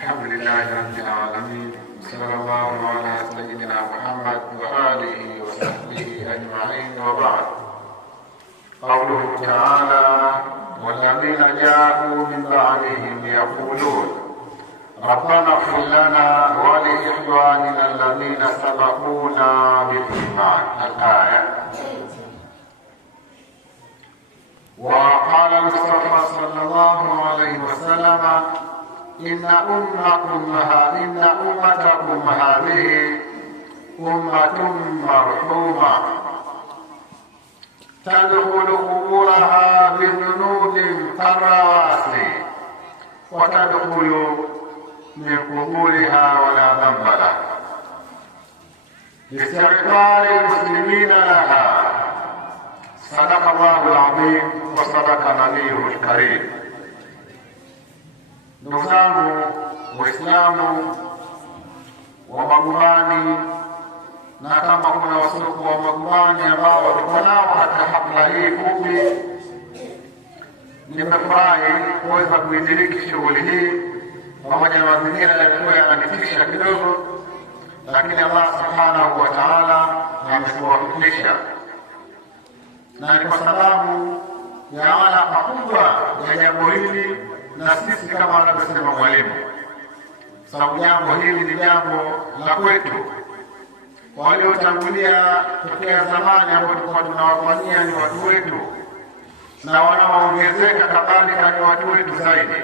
الحمد لله رب العالمين، صلى الله على سيدنا محمد وآله وصحبه أجمعين، وبعد. قوله تعالى: والذين جاءوا من بعدهم يقولون ربنا اغفر لنا ولإخواننا الذين سبقونا بالإيمان. الآية. وقال المصطفى صلى الله عليه وسلم: إن أمتكم هذه أمة مرحومة تدخل قبورها بذنوب كالرواسي وتدخل من قبورها ولا ذنب لها باستغفار المسلمين لها. صدق الله العظيم وصدق نبيه الكريم. Ndugu zangu Waislamu wa Magubani, na kama kuna wasiokuwa wa Magubani ambao tuko nao katika hafla hii fupi, nimefurahi kuweza kuidiriki shughuli hii pamoja na mazingira yalikuwa yananitisha kidogo, lakini Allah subhanahu wa ta'ala ametuwafikisha, na ni kwa sababu ya alaka kubwa ya jambo hili na sisi kama anavyosema mwalimu, sababu jambo hili ni jambo la kwetu. Waliotangulia tokea zamani ambao tulikuwa tunawafanyia ni watu wetu, na wanaoongezeka kadhalika ni watu wetu zaidi.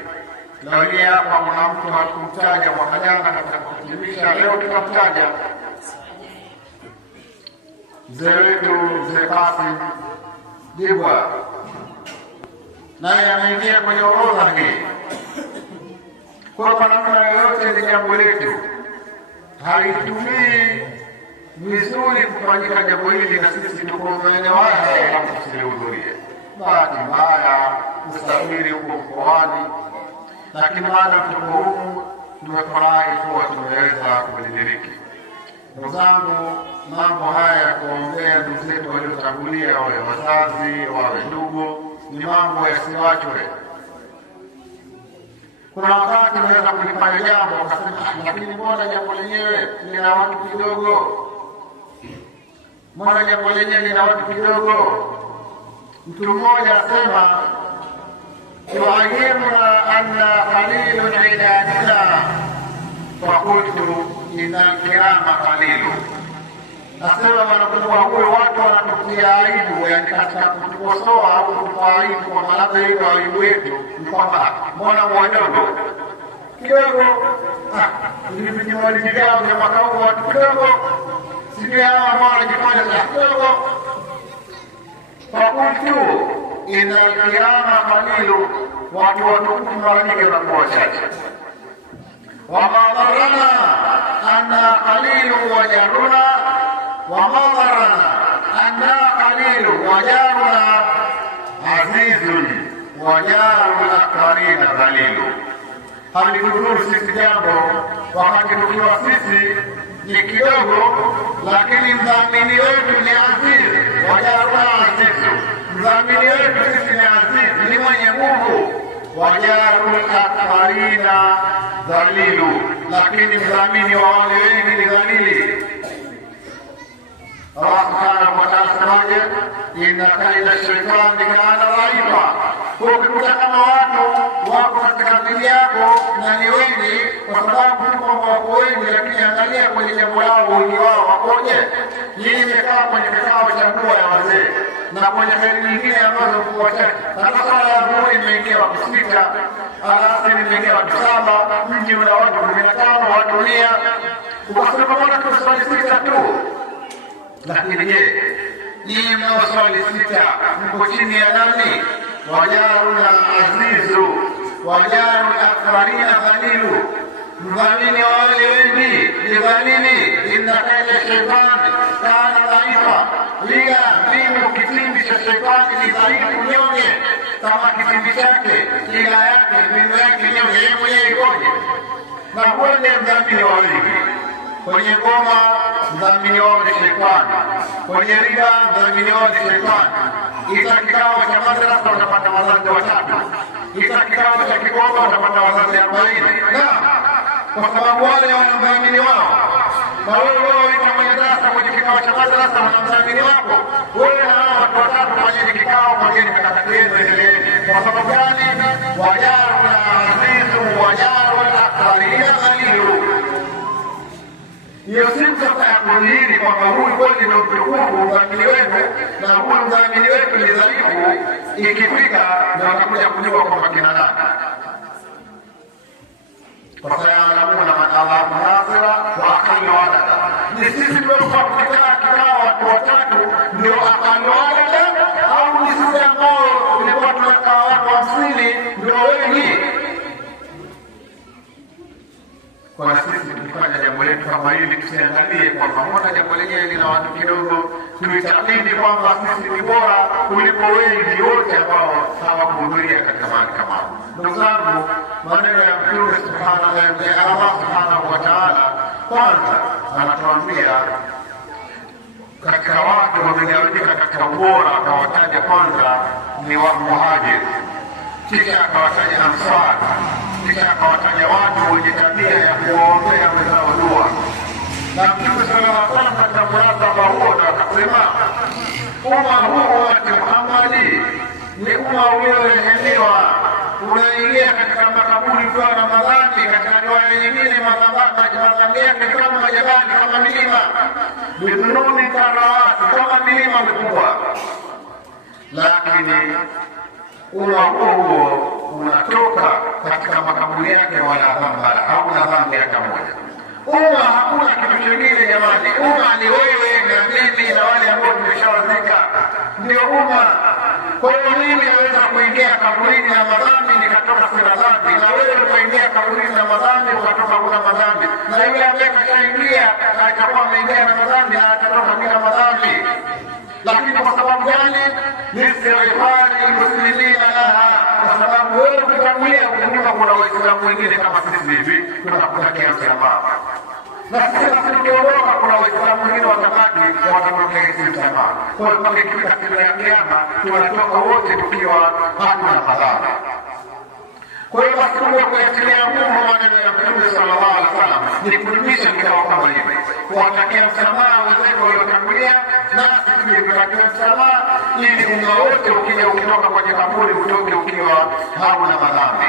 Leo hapa mwanamke hakumtaja mwaka jana katika kuhitimisha, leo tutamtaja mzee wetu Mzee Kasim Dibwa, naye ameingia kwenye orodha hii. Kwa namna yoyote ni jambo letu, halitumii vizuri kufanyika jambo hili na sisi tuko maeneo haya na tusihudhurie. Bahati mbaya usafiri huko mkoani, lakini baada tuko huku tumefurahi kuwa tumeweza kulidiriki. Ndugu zangu, mambo haya ya kuombea ndugu zetu waliotangulia, wawe wazazi wawe ndugu, ni mambo yasiwachwe. Kuna wakati unaweza kulifanya jambo ukasema, lakini mbona jambo lenyewe lina watu kidogo? Mbona jambo lenyewe lina watu kidogo? Mtu mmoja asema, tu'ayyimuna anna qalilun idadina fakultu inna kirama qalilu. Nasema wanakuwa huyo watu wanatukia aibu, yani katika kutukosoa au kutupa aibu kwa malaba hiyo aibu wetu ni kwamba mbona wadogo kidogo, nilivyojiwalijiao vya mwaka huu watu kidogo, sijui hawa ambao wanajifanya za kidogo. Fakultu ina kirama qalilu, watu watukufu mara nyingi wanakuwa wachache. Wamadharana anna qalilu wajaruna, wamadharana anna qalilu wajaruna azizun wajarul akbarina dhalilu. Halikudhuru sisi jambo wakati tukiwa sisi ni kidogo, lakini mdhamini wetu ni aziz. Wajaruna azizu, mdhamini wetu sisi ni aziz, ni mwenye nguvu. Wajarul akbarina dhalilu, lakini mdhamini wa wale wengi ni dhalili. Allah subhanahu wa ta'ala semaje? Inna kaida shaitani kana dhaifa. Ukikuta kama watu wako katika dini yako na ni wengi, kwa sababu tuko wako wengi, lakini angalia kwenye jambo lao wengi wao wakoje. Hii imekaa kwenye kikao cha ndoa ya wazee na kwenye hali nyingine ambazo kwa chache. Sasa swala ya ndoa imeingia watu 6, alasiri imeingia watu 7, mji una watu 15 wa dunia. Ukasema mbona tuswali 6 tu? Lakini je, nyinyi mnaoswali 6 mko chini ya nani? Wajaruna azizu wajarul akbarina dhalilu, mdhamini wa wale wengi ni dhalili. Inna kaida shaitani kana dhaifa, liya mbinu kitimbi cha shaitani ni dhaifu, nyonge kama kitimbi chake, ila yake mbinu yake nyonge, yeye mwenyewe ikoje? Na kwenye mdhamini wa wengi, kwenye ngoma mdhamini wao ni shaitani, kwenye riba mdhamini wao ni shaitani. Ita kikao cha madrasa utapata wazazi 3, ita kikao cha Kigoma utapata wazazi 40. kwa sababu wale wanamdhamini wao. Na wewe kwenye darasa, kwenye kikao cha madrasa, wanamdhamini wako wewe na hao watu watatu kwenye kikao, kwenye mikakati yenu endeleeni. Kwa sababu gani? Wajaru na azizu wajaru al-akharina dhalilu. Hiyo siku sasa ya kudhihiri kwamba huyu kweli ndio mtukufu mdhamini wetu na huyu mdhamini wetu ni dhalifu, ikifika ndio watakuja kujua kwamba kina nani. Fasayalamuna man Allahu nasira wa aqallu adada. Ni sisi tuliokuwa tukikaa kikao watu watatu ndio aqallu adada, au ni sisi ambao tulikuwa tunakaa watu 50 ndio wengi? Kwa sisi tukifanya jambo letu kama hili, tusiangalie kwamba mbona jambo lenyewe lina watu kidogo, tuitakidi kwamba sisi ni bora kuliko wengi wote ambao hawakuhudhuria katika mahali kama hapo. Ndugu zangu, maneno ya Mtume Allah subhanahu wa ta'ala kwanza anatuambia katika watu wamegawanyika katika ubora, akawataja kwanza ni wa muhajir, kisha akawataja ansar, kisha akawataja watu wenye tabia ya kuwaombea wenzao dua. Na Mtume sallallahu alaihi wasallam katika munasaba huo akasema, umma huu wa Muhammadi ni umma ulioelemewa, unaingia katika makaburi kwa Ramadhani. Katika riwaya nyingine madhambi yake kama majabali, kama milima, bidhununi karawati, kama milima mikubwa. Lakini umma huo unatoka katika makaburi yake wala dhambala, hauna dhambi hata moja. Umma hakuna kitu kingine jamani. Umma ni wewe na mimi na wale ambao tumeshawazika, ndio umma. Kwa hiyo mimi naweza kuingia kaburini na madhambi nikatoka sina dhambi, na wewe ukaingia kaburini na madhambi ukatoka kuna madhambi, na yule ambaye kashaingia atakuwa ameingia na madhambi na atatoka bila madhambi. Lakini kwa sababu gani? Nisirifani muslimina laha, kwa sababu wewe ukitangulia kunyuma kuna Waislamu wengine kama sisi hivi tunakutakia msamaha, na sisi tukiondoka kuna Waislamu wengine watabaki watakutakia msamaha. Kwa hiyo mpaka ikifika siku ya Kiyama tunatoka wote tukiwa hatuna madhambi. Kwa hiyo basi kumbe kuyatilia nguvu maneno ya Mtume sallallahu alaihi wasallam ni kudumisha kikao kama hivi, kuwatakia msamaha wenzetu waliotangulia, nasi tukitakia msamaha ili umma wote ukija ukitoka kwenye kaburi utoke ukiwa hauna madhambi.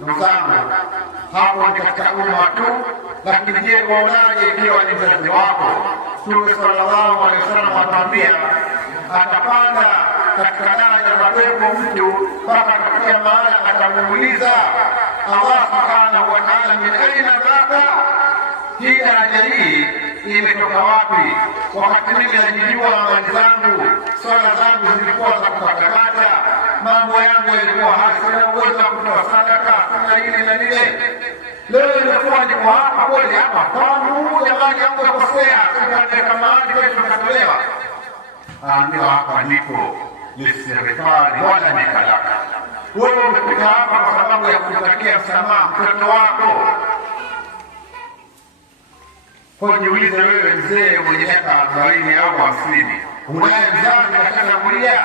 Ndugu zangu, hapo ni katika umma tu. Lakini je, waonaje ikiwa ni mzazi wako? Mtume sallallahu alaihi wasallam atuambia atapanda katika daraja za pepo mtu mpaka katika mahala atamuuliza Allah subhanahu wa ta'ala, min aina dhaka, hii daraja hii imetoka wapi? Wakati mimi najijua amali zangu, swala zangu zilikuwa za kukatakata, mambo yangu yalikuwa hasina uwezo wa kutoa sadaka, sina hili na lile. Leo ilikuwa niko hapa kweli hapa kwangu, jamani yangu yakosea, sikateka mahali kwetu tukatolewa. Ambiwa hapa nipo lisirifani wala nikalaka. Wewe umefika hapa kwa sababu ya kutakia msamaha mtoto wako. Kwa jiulize wewe mzee mwenye miaka 40 au 50, unaye mzazi kashatangulia,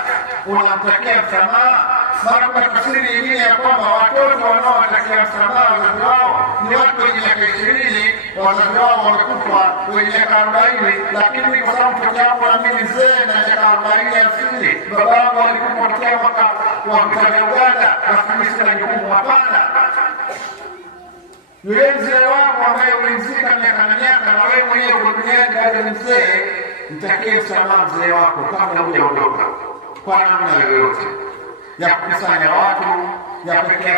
unamtakia msamaha. Mara kwa tafsiri nyingine ya kwamba watoto wanaowatakia msamaha wazazi wao ni watu wenye miaka 20, wazazi wao wamekufa wenye miaka 40, lakini kwa sababu mtoto wako na mimi mzee na miaka 40 50, baba wangu alikufa tokea mwaka wa vita vya Uganda, basi sina jukumu. Hapana. Yule mzee wako ambaye ulimzika miaka na miaka na wewe mwenyewe uko duniani bado ni mzee, mtakie msamaha mzee wako kabla hujaondoka, kwa namna yoyote ya kukusanya watu, ya peke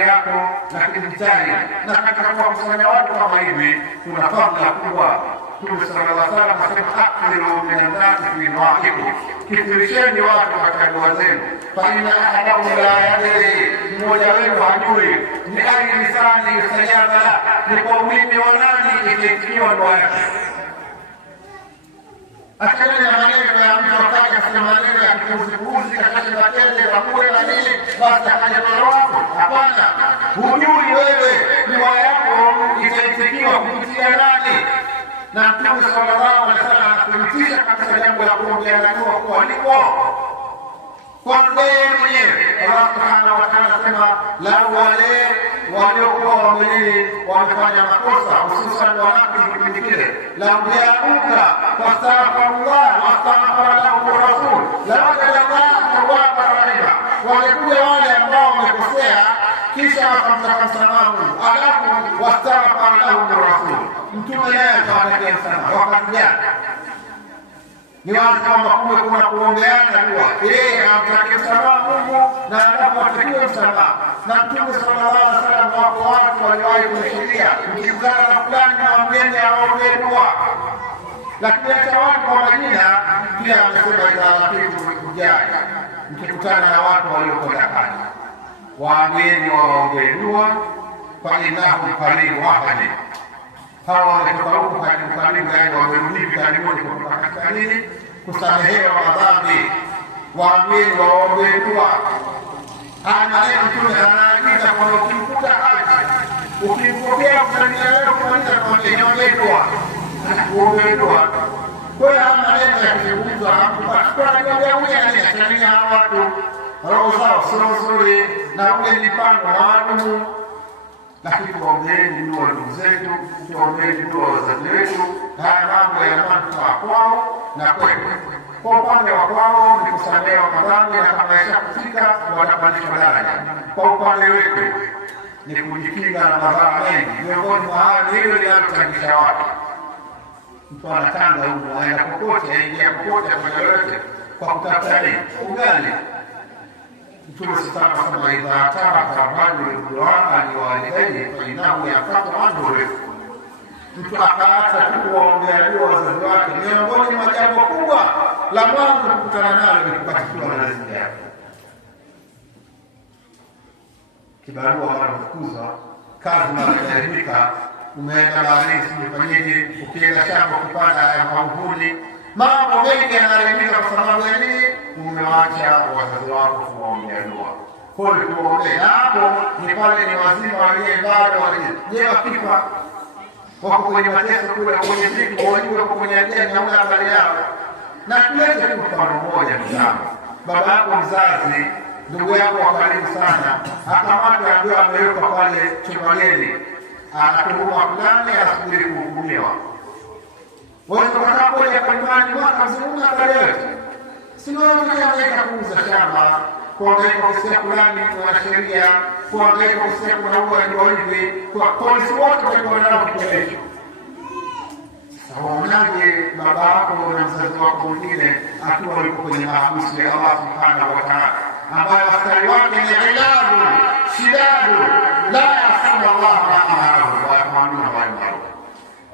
yako, lakini mtani. Na katika kukusanya watu kama hivi kuna fadhila kubwa. Mtume sallallahu alaihi wasallam asema, akthiru minan nasi fi du'aikum, kithirisheni watu katika dua zenu. Fa inna ahadakum la yadri, mmoja wenu hajui ni ayi lisani yustajaba, ni kwa ulimi wa nani itaitikiwa dua yake. Achana na maneno ya mtu akaja kusema maneno ya kipuuzi kakasha matende za kule na nini, basi akaja moyo wako. Hapana, hujui wewe dua yako itaitikiwa kupitia nani. Na Mtume sallallahu alaihi wasallam anathibitisha katika jambo la kuombea dua kuwa lipo. kwa yeye mwenyewe. Allah subhanahu wa ta'ala sema la wale waliokuwa wamefanya makosa hususan wanawake kipindi kile, la yauka fastaghfirullah wastaghfara lahu rasul la wajada Allah tawwaba rahima. Walikuja wale ambao wamekosea kisha wakamtaka msamaha alafu wastaghfara lahu rasul, mtume naye akawatakia msamaha. Wakati gani? Ni wazi kwamba kumbe kuna kuombeana dua. Yeye anamtakia msamaha Mungu na anapotakiwa msamaha. Na Mtume sallallahu alaihi wasallam wako watu waliwahi kushuhudia mkikutana na fulani na mgeni aombe dua. Lakini hata watu kwa majina pia amesema ila kitu kujali. Mkikutana na watu waliokwenda kazi, waambieni waombe dua kwa innahu qarib wahid. Hawa wametoka huko karibu yani wamerudi karibuni kutoka katika nini? Kusamehewa madhambi. Waambieni waombe dua. Haya maneno Mtume anaagiza kwamba ukimkuta haji, ukimpokea msanii leo kumaliza kwamba niombe dua, uombe dua. Kwa hiyo haya maneno ya kuzungumza kwa anajua ule anayechania hawa watu roho zao sio nzuri na ule mipango maalum. Lakini tuombeeni dua ndugu zetu, tuombeeni dua wazazi wetu. Haya mambo yanafaa kwao na kwetu. Kwa upande wa kwao ni kusamehewa madhambi na kama yashakufika watapandishwa daraja. Kwa upande wetu ni kujikinga na madhara mengi. Miongoni mwa haya ni hilo linalochangisha watu. Mtu anatanga huko aenda popote, aingia popote kwa yoyote kwa kutafuta nini? Ugali. Mtume sana kama idha taraka rajul du'a liwalidayhi fa innahu yaqatu anhu rizq. Mtu akaacha kuwaombea dua wazazi wake, miongoni mwa jambo kubwa la mwanzo kukutana nalo ni kupatiwa na riziki yake. Kibarua wanafukuzwa, kazi inaharibika, umeenda baharini usifanyeje, ukienda shamba kupanda mauvuni, mambo mengi yanaharibika kwa sababu ya nini? Umewacha wazazi wako kuwaombea dua. Kwa hiyo tuombee. Na hapo ni pale ni wazima walio bado walio. Je, wakifa wako kwenye mateso kule kwenye siku wajue wako kwenye ajali na una habari yao. Na tulete mfano mmoja mzama. Baba yako mzazi, ndugu yako wa karibu sana, akamatwa ambaye amewekwa pale chumbani, anatuhumiwa fulani asubiri kuhukumiwa. Wewe unataka kuja kwa imani mwaka mzima baadaye. Sio unataka kuuza shamba, kuangaika usia fulani kwa sheria, kuangaika usia kuna huwa hivi, kwa polisi wote walikuwa nao kipelesho. Unaje baba yako na mzazi wako mwingine akiwa yuko kwenye mahabusu ya Allah subhanahu wa ta'ala, ambayo askari wake ni ilabu shidadu la yasema Allah ma'ahu wa yamanuna wa yamaru.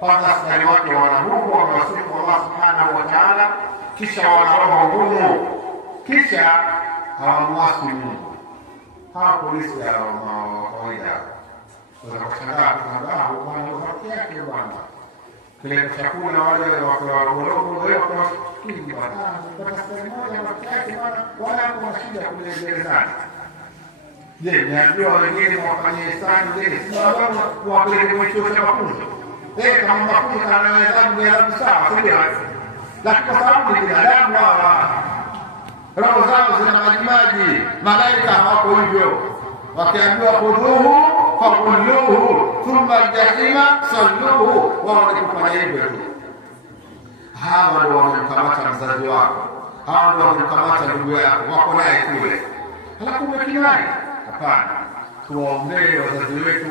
Kwanza askari wake wanahuku wanawasifu Allah subhanahu wa ta'ala, kisha wanaroho ngumu, kisha hawamwasi Mungu. Hawa polisi ya kawaida kwa kushangaa kwamba bwana yake bwana kile chakula wale wako kwa kingi bwana kwa sababu moja wakati wala kuna shida kule gerezani. Je, niambiwa wengine wafanye sana zile sababu wapeleke mwisho cha mafunzo. Kama mafunzo anaweza kuelewa sawa sio? Lakini kwa sababu ni binadamu hawa, roho zao zina majimaji, malaika hawako hivyo. Wakiambiwa khudhuhu fakulluhu thumma al-jahima salluhu, wao wanakufanya hivyo. Hawa ndio wamemkamata mzazi wako, hawa ndio wamemkamata ndugu yako, wako naye kule. Halafu umekinai? Hapana. Tuwaombee wazazi wetu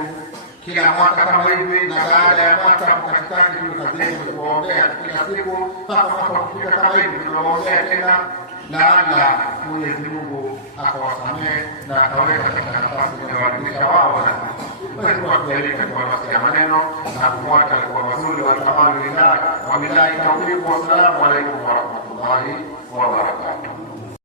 kila mwaka kama hivi, na baada ya mwaka katikati tunakazini kuwaombea kila siku mpaka mwaka kufika kama hivi tunawaombea tena, laala Mwenyezi Mungu akawasamehe na akaweka katika nafasi ya kuwaridhisha wao na sisi. Kwa kuelekea kwa nafasi ya maneno na kufuata kwa mazuri wa tamani wa billahi tawfiq wa salamu alaykum wa rahmatullahi wa barakatuh.